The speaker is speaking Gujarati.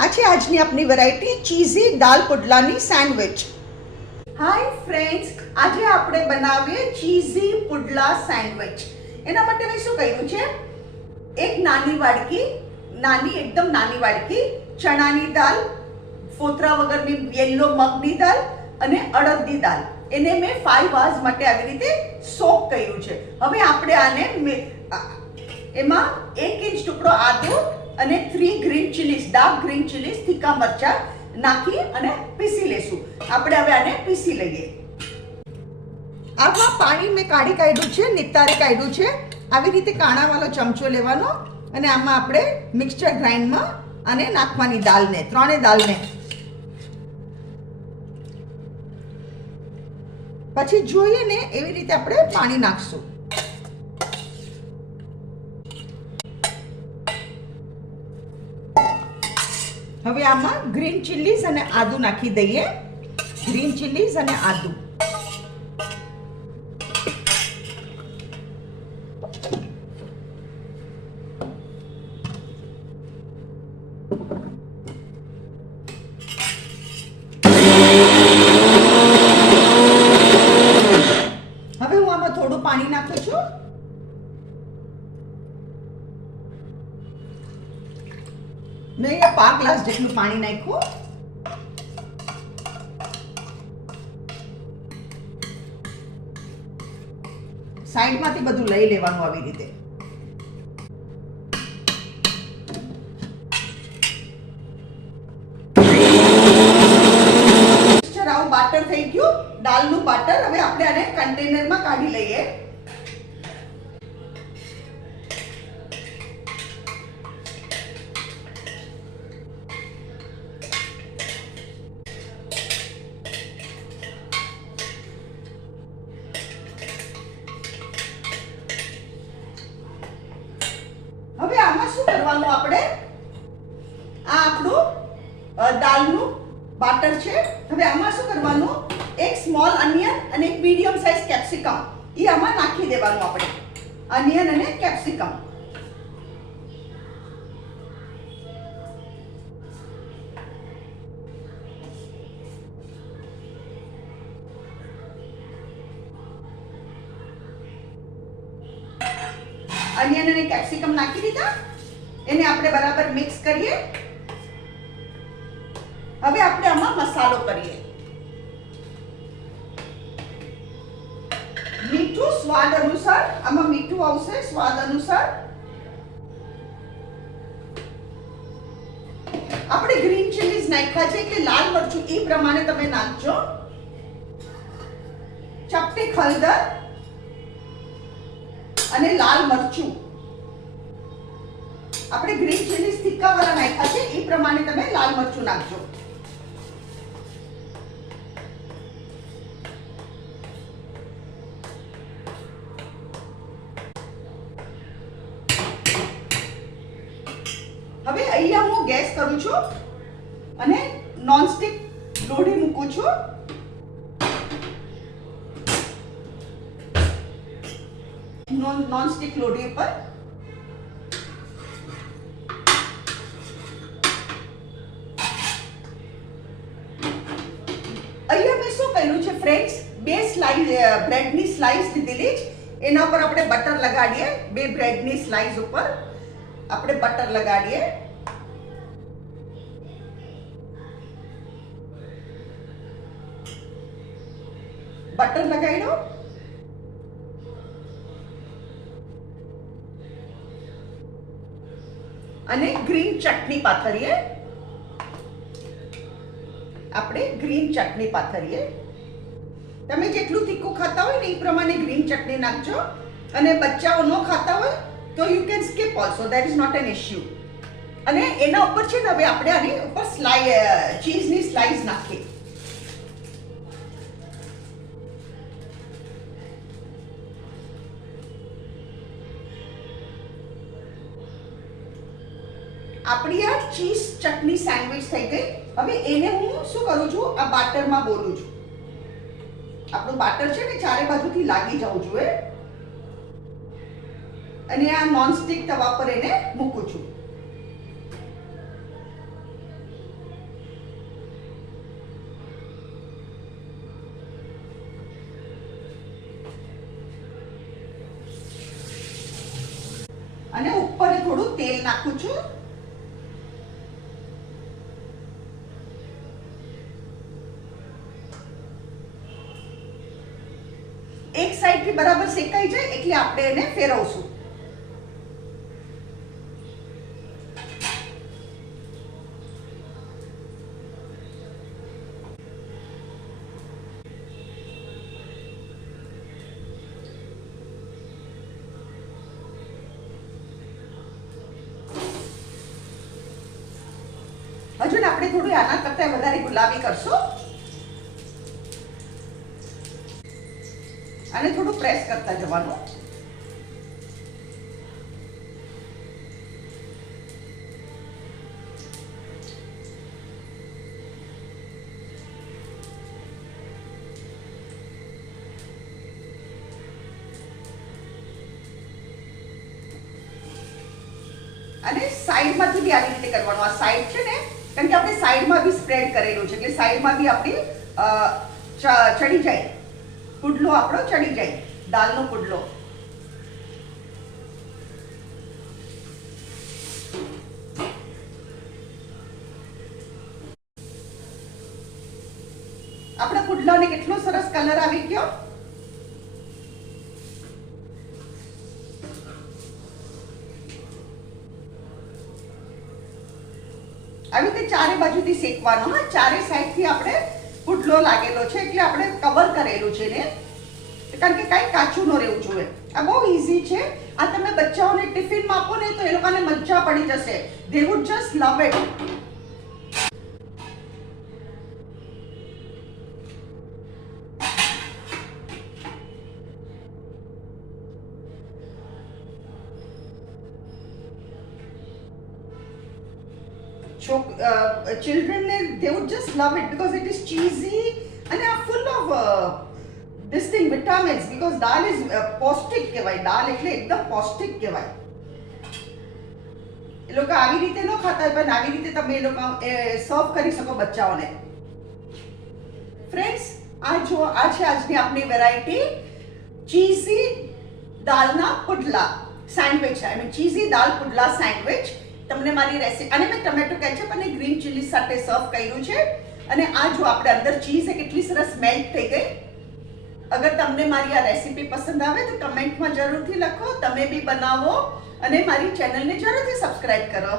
આ છે આજની આપણી વેરાયટી ચીઝી દાલ પુડલાની સેન્ડવિચ. હાય ફ્રેન્ડ્સ, આજે આપણે બનાવીએ ચીઝી પુડલા સેન્ડવિચ. એના માટે મેં શું કર્યું છે, એક એકદમ નાની વાડકી ચણાની દાળ, ફોતરા વગરની યેલો મગની દાળ અને અડદની દાળ, એને મેં 5 hours માટે આવી રીતે સોક કર્યું છે. હવે આપણે આને એમાં 1 ઇંચ ટુકડો આદુ અને 3 green chillies, dark green chillies, તીખા મરચા નાખી અને પીસી લેશું. આપણે હવે આને પીસી લઈએ. આમાં પાણી મેં કાઢી કાઢ્યું છે, નિતારી કાઢ્યું છે. આવી રીતે કાણાવાળો ચમચો લેવાનો અને આમાં આપણે મિક્સચર ગ્રાઇન્ડમાં આને નાખવાની દાળને, ત્રણે દાળને. પછી જોઈએ ને એવી રીતે આપણે પાણી નાખશું. હવે આમાં ગ્રીન ચીલીઝ અને આદુ નાખી દઈએ. ગ્રીન ચીલીઝ અને આદુ. હવે હું આમાં થોડું પાણી નાખું છું. મેં અહીંયા 5 ગ્લાસ જેટલું પાણી નાખ્યું. સાઈડમાંથી બધું લઈ લેવાનું આવી રીતે. આવું બાટર થઈ ગયું, દાળનું બાટર. હવે આપણે આને કન્ટેનરમાં કાઢી લઈએ. હવે આમાં શું કરવાનું, આપણે આ આપણું દાળનું બાટર છે. હવે આમાં શું કરવાનું, એક સ્મોલ અનિયન અને એક મીડિયમ સાઇઝ કેપ્સિકમ એ આમાં નાખી દેવાનું. આપણે અનિયન અને કેપ્સિકમ. અનિયન અને કેપ્સિકમ નાખી દીધા. એને આપણે બરાબર મિક્સ કરીએ. હવે આપણે આમાં મસાલો કરીએ. મીઠું સ્વાદ અનુસાર, આમાં મીઠું આવશે સ્વાદ અનુસાર. આપણે ગ્રીન ચીલીઝ નાખ્યા છે એટલે લાલ મરચું એ પ્રમાણે તમે નાખજો. ચપટી હળદર અને લાલ મરચું. આપણે ગ્રીન ચીલીઝ તીખા વાળા નાખ્યા છે એ પ્રમાણે તમે લાલ મરચું નાખજો. હવે અહીંયા હું ગેસ કરું છું અને નોનસ્ટિક લોઢી મૂકું છું. નોનસ્ટિક લોઢી ઉપર અહીંયા મેં શું કર્યું છે ફ્રેન્ડ્સ, 2 સ્લાઇસ બ્રેડની સ્લાઇસ લીધેલી છે. એના ઉપર આપણે બટર લગાડીએ. 2 બ્રેડની સ્લાઇસ ઉપર આપણે બટર લગાડીએ. બટર લગાડ્યો. અને ગ્રીન ચટણી પાથરીએ. આપણે ગ્રીન ચટણી પાથરીએ. તમે જેટલું તીખું ખાતા હોય ને એ પ્રમાણે ગ્રીન ચટણી નાખજો. અને બચ્ચાઓ ન ખાતા હોય તો you can skip also, that is not an issue. અને એના ઉપર છે ને હવે આપણે આની ઉપર ચીઝની સ્લાઇસ નાખીએ. આપણી આ ચીઝ ચટણી સેન્ડવિચ થઈ ગઈ. હવે એને હું શું કરું છું, આ બાટરમાં બોલું છું. આપણું બાટર છે ને ચારે બાજુથી લાગી જવું જોઈએ. અને આ નોન સ્ટિક તવા પર એને મૂકું છું. થોડું તેલ નાખું છું. એક સાઈડ થી બરાબર શેકાઈ જાય એટલે આપણે એને ફેરવશું. હજુ ને આપણે થોડું આના કરતા વધારે ગુલાબી કરશું. આને થોડું પ્રેસ કરતા જવાનું. અને સાઈડમાંથી બી આવી રીતે કરવાનું. આ સાઈડ છે ને, કારણ કે આપણે સાઈડમાં બી સ્પ્રેડ કરેલું છે એટલે સાઈડમાં બી આપણી ચડી જાય, પુડલો આપણો ચડી જાય, દાલનો પુડલો. આપણા પુડલાને કેટલો સરસ કલર આવી ગયો. આવી રીતે ચારે બાજુથી શેકવાનો. હા, ચારે સાઈડથી આપણે પુડલો લાગેલો છે એટલે આપણે કવર કરેલું છે ને, કારણ કે કાંઈ કાચું ન રહેવું જોઈએ. આ બહુ ઈઝી છે. આ તમે બચ્ચાઓને ટિફિનમાં આપો ને તો એ લોકોને મજા પડી જશે. દે wood just love it. Children, they would just love it because it is cheesy and are full of this thing, vitamins, because dal is પૌષ્ટિક કહેવાય. દાલ એટલે એકદમ પૌષ્ટિક કહેવાય. એ લોકો આવી રીતે ન ખાતા હોય પણ આવી રીતે તમે એ લોકો સર્વ કરી શકો બચ્ચાઓને. ફ્રેન્ડ્સ, આ જો આ છે આજની આપણી વેરાયટી ચીઝી દાલના પુડલા sandwich. I mean cheesy dal pudla sandwich. તમને મારી રેસીપી, અને મેં ટમેટો કેચઅપ અને ગ્રીન ચીલી સાથે સર્વ કર્યું છે. અને આ જો આપણે અંદર ચીઝ કેટલી સરસ મેલ્ટ થઈ ગઈ. અગર તમને મારી આ રેસીપી પસંદ આવે તો કમેન્ટમાં જરૂરથી લખો. તમે બી બનાવો અને મારી ચેનલને જરૂરથી સબસ્ક્રાઇબ કરો.